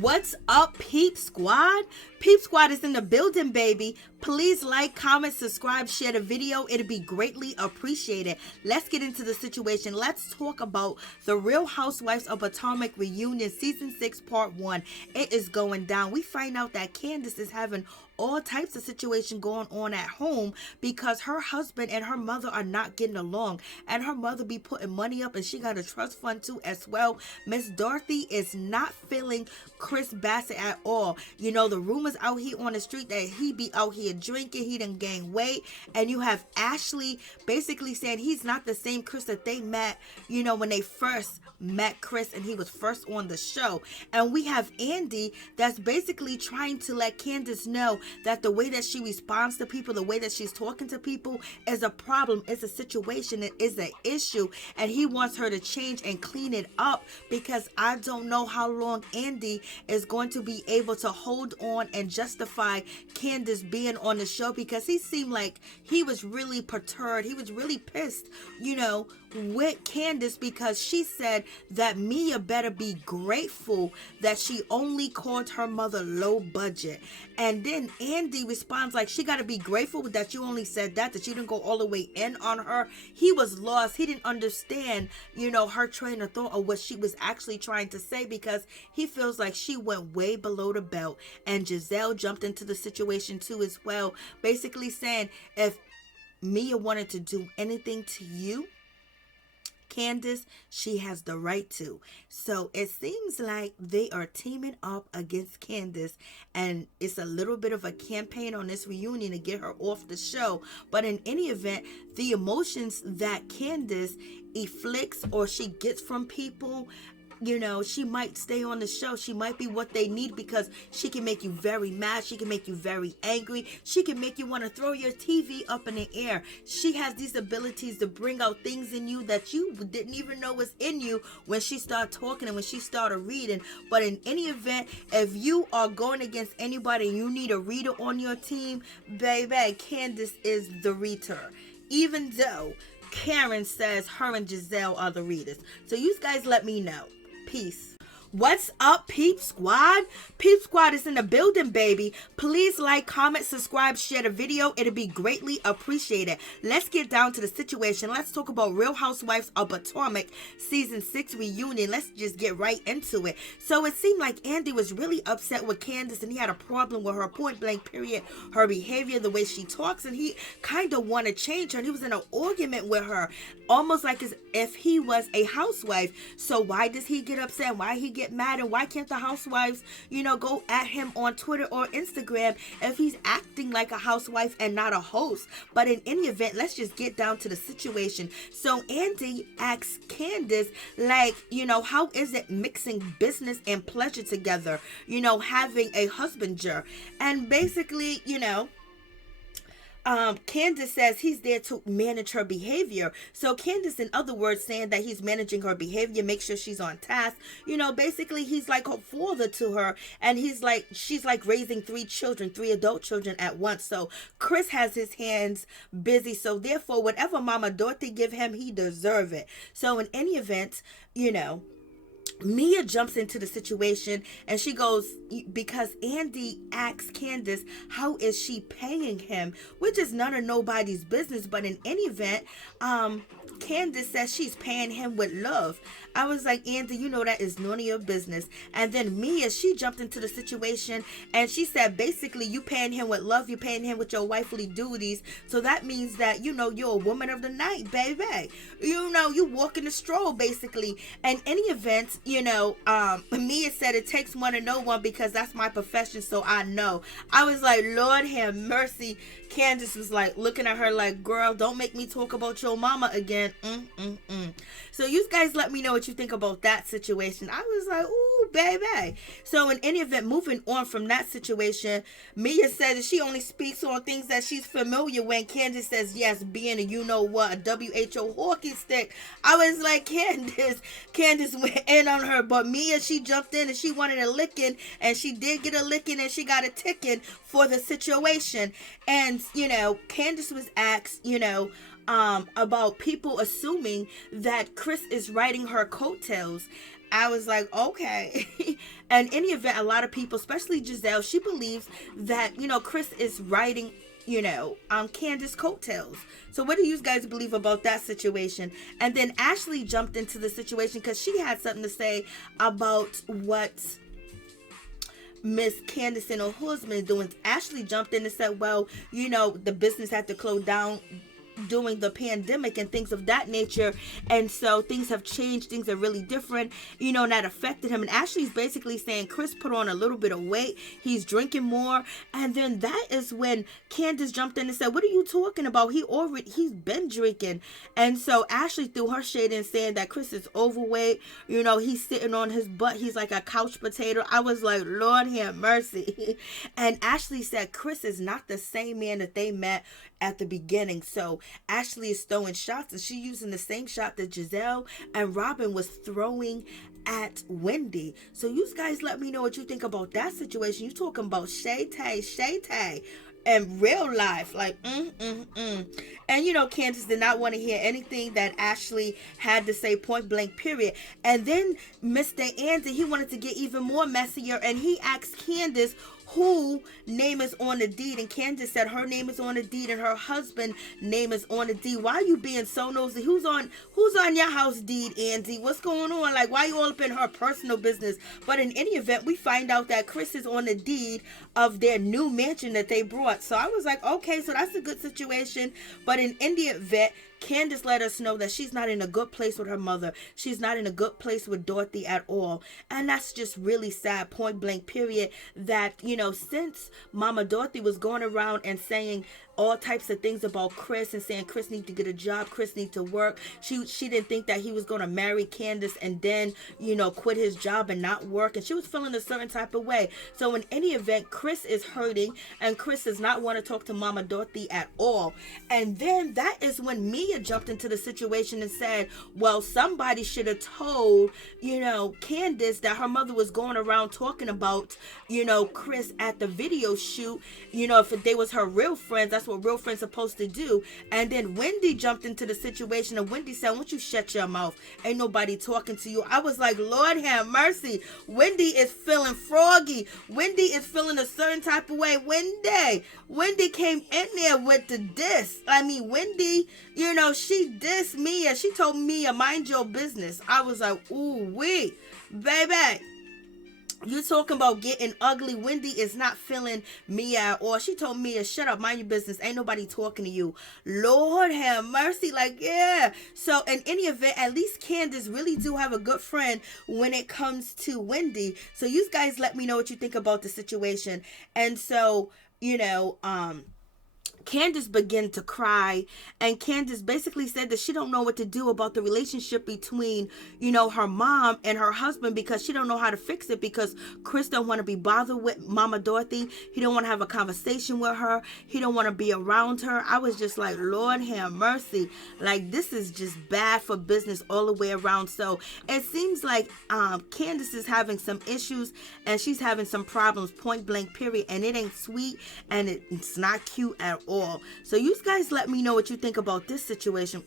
What's up, Peep Squad? Peep Squad is in the building, baby. Please like, comment, subscribe, share the video. It'd be greatly appreciated. Let's get into the situation. Let's talk about the Real Housewives of Potomac reunion, season 6, part 1. It is going down. We find out that Candiace is having all types of situation going on at home because her husband and her mother are not getting along, and her mother be putting money up, and she got a trust fund too as well. Miss Dorothy is not feeling Chris Bassett at all. You know, the rumors out here on the street that he be out here drinking, he done gained weight, and you have Ashley basically saying he's not the same Chris that they met, you know, when they first met Chris and he was first on the show. And we have Andy that's basically trying to let Candiace know that the way that she responds to people, the way that she's talking to people is a problem, it's a situation, it is an issue, and he wants her to change and clean it up, because I don't know how long Andy is going to be able to hold on and justify Candiace being on the show, because he seemed like he was really perturbed, he was really pissed, you know, with Candiace, because she said that Mia better be grateful that she only called her mother low budget. And then Andy responds like, she got to be grateful that you only said that you didn't go all the way in on her. He was lost. He didn't understand, you know, her train of thought or what she was actually trying to say, because he feels like she went way below the belt. And Gizelle jumped into the situation too as well, basically saying if Mia wanted to do anything to you, Candiace, she has the right to. So it seems like they are teaming up against Candiace, and it's a little bit of a campaign on this reunion to get her off the show. But in any event, the emotions that Candiace inflicts or she gets from people, you know, she might stay on the show. She might be what they need, because she can make you very mad. She can make you very angry. She can make you want to throw your TV up in the air. She has these abilities to bring out things in you that you didn't even know was in you when she started talking and when she started reading. But in any event, if you are going against anybody and you need a reader on your team, baby, Candiace is the reader. Even though Karen says her and Gizelle are the readers. So you guys let me know. Peace. What's up, Peep Squad? Peep Squad is in the building, baby. Please like, comment, subscribe, share the video. It'll be greatly appreciated. Let's get down to the situation. Let's talk about Real Housewives of Potomac season 6 reunion. Let's just get right into it. So it seemed like Andy was really upset with Candiace, and he had a problem with her, point blank period, her behavior, the way she talks, and he kind of wanted to change her, and he was in an argument with her, almost like as if he was a housewife. So why does he get upset? Why he get mad? And why can't the housewives, you know, go at him on Twitter or Instagram if he's acting like a housewife and not a host? But in any event, let's just get down to the situation. So Andy asks Candiace, like, you know, how is it mixing business and pleasure together, you know, having a husbander? And basically, you know, Candiace says he's there to manage her behavior. So Candiace, in other words, saying that he's managing her behavior, make sure she's on task. You know, basically he's like a father to her, and she's like raising 3 children, 3 adult children at once. So Chris has his hands busy. So therefore, whatever Mama Dorothy give him, he deserve it. So in any event, you know, Mia jumps into the situation, and she goes, because Andy asks Candiace, how is she paying him? Which is none of nobody's business. But in any event, Candiace says she's paying him with love. I was like, Andy, you know that is none of your business. And then Mia, she jumped into the situation, and she said, basically, you paying him with love, you paying him with your wifely duties. So that means that, you know, you're a woman of the night, baby. You know, you walking the stroll, basically. And any event, you know, Mia said it takes one to know one, because that's my profession, so I know. I was like, Lord have mercy. Candiace was like looking at her like, girl, don't make me talk about your mama again. So you guys let me know what you think about that situation. I was like, ooh, baby. So in any event, moving on from that situation, Mia said that she only speaks on things that she's familiar with. Candiace says, yes, being a you-know-what, a WHO hockey stick. I was like, Candiace went in on her, but Mia, she jumped in and she wanted a licking, and she did get a licking, and she got a ticking for the situation. And, you know, Candiace was asked, you know, about people assuming that Chris is riding her coattails. I was like, okay. And in any event, a lot of people, especially Gizelle, she believes that, Chris is riding, Candiace coattails. So what do you guys believe about that situation? And then Ashley jumped into the situation because she had something to say about what Miss Candiace and her husband is doing. Ashley jumped in and said, well, the business had to close down during the pandemic and things of that nature, and so things have changed, things are really different, and that affected him. And Ashley's basically saying Chris put on a little bit of weight, he's drinking more. And then that is when Candiace jumped in and said, what are you talking about? He's been drinking. And so Ashley threw her shade in saying that Chris is overweight, he's sitting on his butt, he's like a couch potato. I was like, Lord have mercy. And Ashley said Chris is not the same man that they met at the beginning. So Ashley is throwing shots, and she's using the same shot that Gizelle and Robyn was throwing at Wendy. So you guys let me know what you think about that situation. You talking about Shay Tay in real life, like And Candiace did not want to hear anything that Ashley had to say, point blank, period. And then Mr. Andy, he wanted to get even more messier, and he asked Candiace who name is on the deed, and Candiace said her name is on the deed and her husband's name is on the deed. Why are you being so nosy? Who's on your house deed, Andy? What's going on? Like, why are you all up in her personal business? But in any event, we find out that Chris is on the deed of their new mansion that they brought. So I was like, okay, so that's a good situation. But in any event, Candiace let us know that she's not in a good place with her mother. She's not in a good place with Dorothy at all. And that's just really sad, point blank, period, that, since Mama Dorothy was going around and saying all types of things about Chris and saying Chris needs to get a job, Chris needs to work. She didn't think that he was going to marry Candiace and then, quit his job and not work. And she was feeling a certain type of way. So in any event, Chris is hurting, and Chris does not want to talk to Mama Dorothy at all. And then that is when Mia jumped into the situation and said, well, somebody should have told, Candiace that her mother was going around talking about, Chris at the video shoot. If they was her real friends, that's what real friends supposed to do. And then Wendy jumped into the situation, and Wendy said, won't you shut your mouth? Ain't nobody talking to you. I was like, Lord have mercy. Wendy is feeling froggy. Wendy is feeling a certain type of way. Wendy came in there with the diss. I mean, Wendy, she dissed Mia. She told Mia, mind your business. I was like, ooh, wee, baby. You talking about getting ugly. Wendy is not feeling Mia at all. She told Mia, shut up, mind your business. Ain't nobody talking to you. Lord have mercy. Like, yeah. So in any event, at least Candiace really do have a good friend when it comes to Wendy. So you guys let me know what you think about the situation. And so, Candiace began to cry, and Candiace basically said that she don't know what to do about the relationship between, her mom and her husband, because she don't know how to fix it, because Chris don't want to be bothered with Mama Dorothy. He don't want to have a conversation with her. He don't want to be around her. I was just like, Lord have mercy. Like, this is just bad for business all the way around. So it seems like Candiace is having some issues, and she's having some problems, point blank, period. And it ain't sweet, and it's not cute at all. So you guys let me know what you think about this situation.